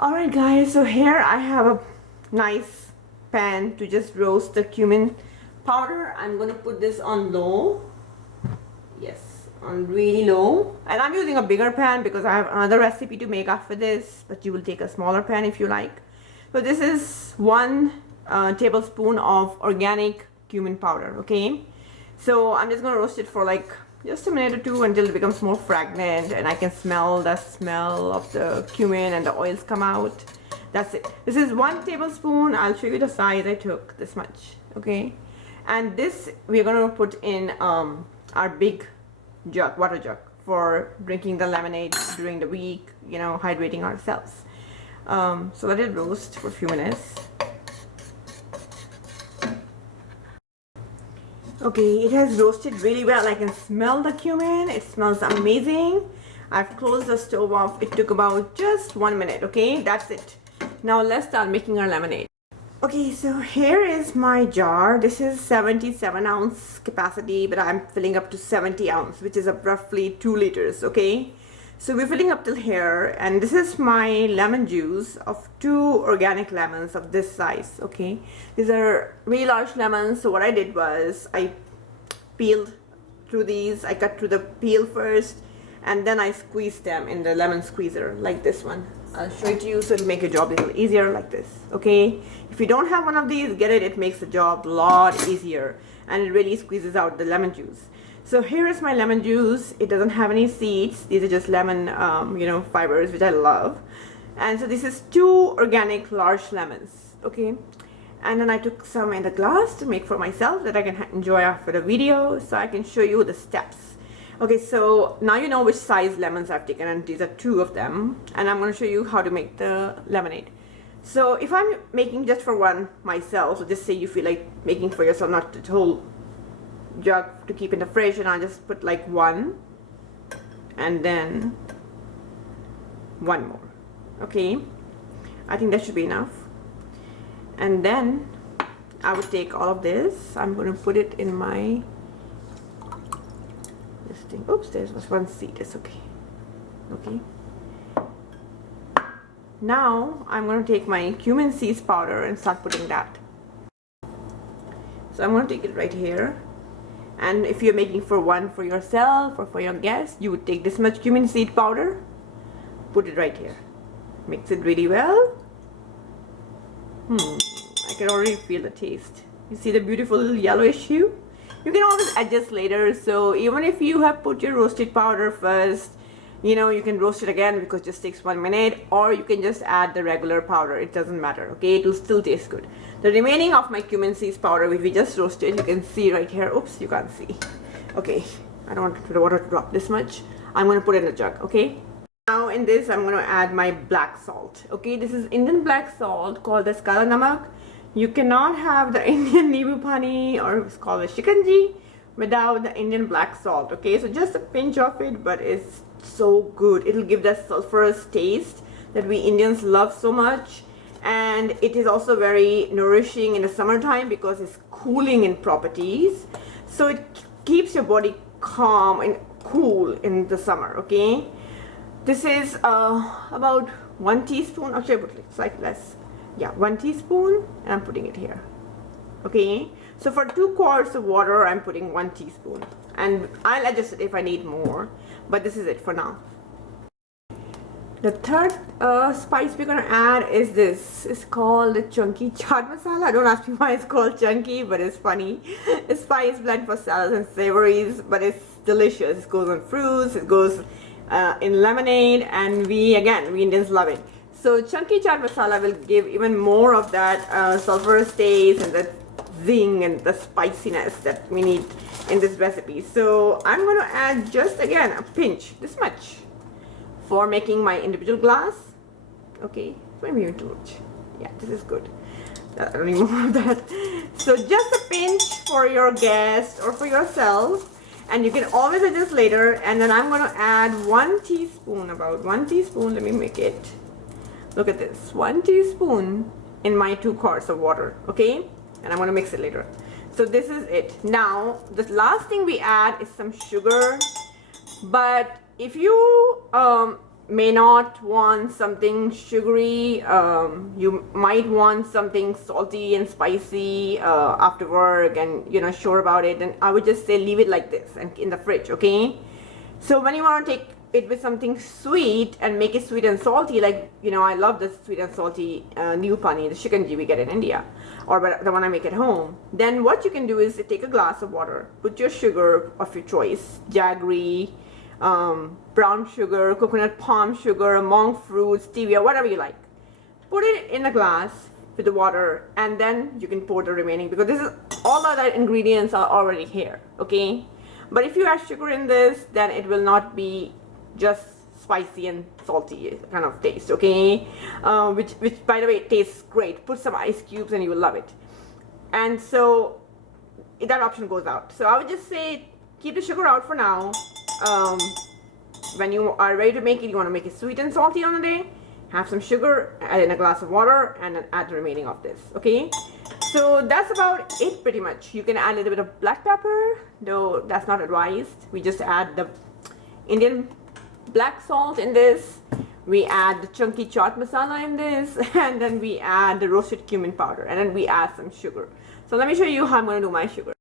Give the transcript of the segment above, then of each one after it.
Alright guys, so here I have a nice pan to just roast the cumin powder. I'm going to put this on low. Yes, on really low. And I'm using a bigger pan because I have another recipe to make after this, but you will take a smaller pan if you like. So this is 1 tablespoon of organic cumin powder, okay? So I'm just going to roast it for like just a minute or two until it becomes more fragrant and I can smell the smell of the cumin and the oils come out. That's it. This is 1 tablespoon. I'll show you the size I took, this much, okay? And this we're going to put in our big jug, water jug, for drinking the lemonade during the week, you know, hydrating ourselves. So let it roast for a few minutes. Okay, it has roasted really well. I can smell the cumin. It smells amazing. I've closed the stove off. It took about just 1 minute, okay? That's it. Now let's start making our lemonade. Okay, so here is my jar. This is 77-ounce capacity, but I'm filling up to 70 ounce, which is roughly 2 liters, okay? So we're filling up till here, and this is my lemon juice of 2 organic lemons of this size, okay? These are really large lemons, so what I did was I peeled through these. I cut through the peel first, and then I squeezed them in the lemon squeezer, like this one. I'll show it to you so it'll make your job a little easier, like this, okay? If you don't have one of these, get it. It makes the job a lot easier, and it really squeezes out the lemon juice. So here is my lemon juice. It doesn't have any seeds. These are just lemon, you know, fibers, which I love. And so this is 2 organic large lemons, okay? And then I took some in the glass to make for myself that I can enjoy after the video, so I can show you the steps. Okay, so now you know which size lemons I've taken, and these are 2 of them. And I'm going to show you how to make the lemonade. So if I'm making just for one myself, so just say you feel like making for yourself, not the whole jug to keep in the fridge, and I'll just put like 1 and then 1 more, okay? I think that should be enough. And then I would take all of this. I'm going to put it in my this thing. Oops, there was 1 seed. It's okay. Okay, now I'm going to take my cumin seeds powder and start putting that. So I'm going to take it right here. And if you're making for one for yourself or for your guests, you would take this much cumin seed powder, put it right here. Mix it really well. I can already feel the taste. You see the beautiful yellowish hue? You can always adjust later. So even if you have put your roasted powder first, you know, you can roast it again because it just takes 1 minute, or you can just add the regular powder. It doesn't matter, okay? It will still taste good. The remaining of my cumin seeds powder, which we just roasted, you can see right here. Oops, you can't see. Okay, I don't want the water to drop this much. I'm going to put it in the jug, okay? Now in this, I'm going to add my black salt, okay? This is Indian black salt called the Kala Namak. You cannot have the Indian Nibu Pani, or it's called the Shikanji, without the Indian black salt, okay? So just a pinch of it, but it's so good. It'll give that sulfurous taste that we Indians love so much. And it is also very nourishing in the summertime because it's cooling in properties. So it keeps your body calm and cool in the summer, okay? This is about 1 teaspoon. Actually, I put slightly less. Yeah, 1 teaspoon, and I'm putting it here, okay? So for 2 quarts of water, I'm putting 1 teaspoon. And I'll adjust it if I need more, but this is it for now. The third spice we're going to add is this. It's called the chunky chaat masala. Don't ask me why it's called chunky, but it's funny. It's spice blend for salads and savories, but it's delicious. It goes on fruits, it goes in lemonade, and we Indians love it. So chunky chaat masala will give even more of that sulfurous taste and the zing and the spiciness that we need in this recipe. So I'm going to add just again a pinch, this much, for making my individual glass. Okay, maybe even too much. Yeah, this is good. I don't need more of that. So just a pinch for your guest or for yourself, and you can always adjust later. And then I'm going to add 1 teaspoon, about 1 teaspoon. Let me make it. Look at this, 1 teaspoon in my 2 quarts of water, okay? And I'm going to mix it later. So this is it. Now, the last thing we add is some sugar. But if you may not want something sugary. You might want something salty and spicy after work, and you're not sure about it, and I would just say leave it like this and in the fridge, okay? So when you want to take it with something sweet and make it sweet and salty, like, you know, I love this sweet and salty new pani, the shikanji we get in India, or the one I make at home, then what you can do is take a glass of water, put your sugar of your choice, jaggery, brown sugar, coconut palm sugar, monk fruit, stevia, whatever you like. Put it in a glass with the water, and then you can pour the remaining, because this is all other ingredients are already here, okay? But if you add sugar in this, then it will not be just spicy and salty kind of taste, okay? Which by the way tastes great. Put some ice cubes and you will love it. And so that option goes out. So I would just say keep the sugar out for now. When you are ready to make it, you want to make it sweet and salty on the day, have some sugar, add in a glass of water, and then add the remaining of this, okay? So that's about it pretty much. You can add a little bit of black pepper, though that's not advised. We just add the Indian black salt in this. We add the chunky chaat masala in this, and then we add the roasted cumin powder, and then we add some sugar. So let me show you how I'm going to do my sugar.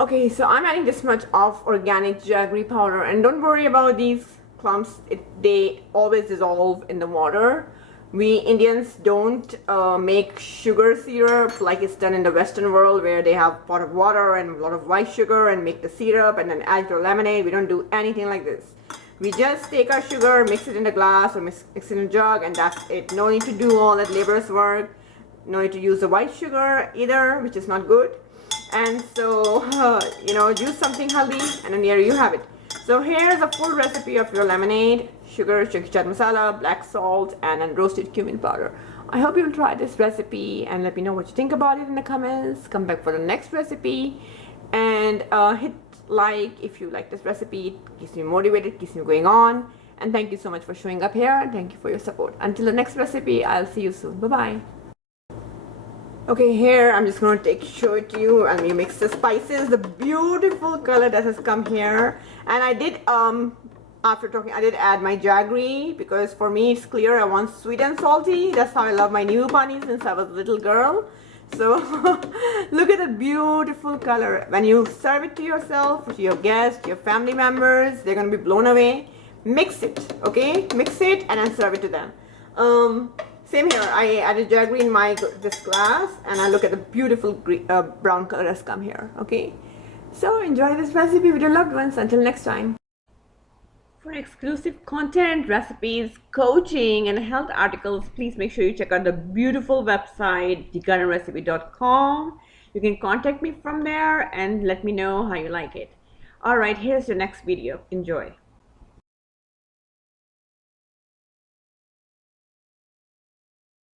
Okay, so I'm adding this much of organic jaggery powder, and don't worry about these clumps. They always dissolve in the water. We Indians don't make sugar syrup like it's done in the Western world, where they have a pot of water and a lot of white sugar and make the syrup and then add your lemonade. We don't do anything like this. We just take our sugar, mix it in a glass or mix it in a jug, and that's it. No need to do all that laborious work. No need to use the white sugar either, which is not good. And so, you know, use something healthy, and then here you have it. So here's a full recipe of your lemonade: sugar, chunky chaat masala, black salt, and then roasted cumin powder. I hope you'll try this recipe and let me know what you think about it in the comments. Come back for the next recipe, and hit like if you like this recipe. It keeps me motivated, keeps me going on. And thank you so much for showing up here, and thank you for your support. Until the next recipe, I'll see you soon. Bye bye. Okay, here I'm just going to show it to you, and we mix the spices. The beautiful color that has come here, and I did after talking, I did add my jaggery, because for me it's clear I want sweet and salty. That's how I love my new pani since I was a little girl. So look at the beautiful color. When you serve it to yourself, to your guests, your family members, they're gonna be blown away. Mix it, okay? Mix it and then serve it to them. Same here, I added jaggery in this glass, and I look at the beautiful brown color that's come here, okay? So enjoy this recipe with your loved ones. Until next time. For exclusive content, recipes, coaching, and health articles, please make sure you check out the beautiful website, thegardenrecipe.com. You can contact me from there and let me know how you like it. Alright, here's the next video. Enjoy.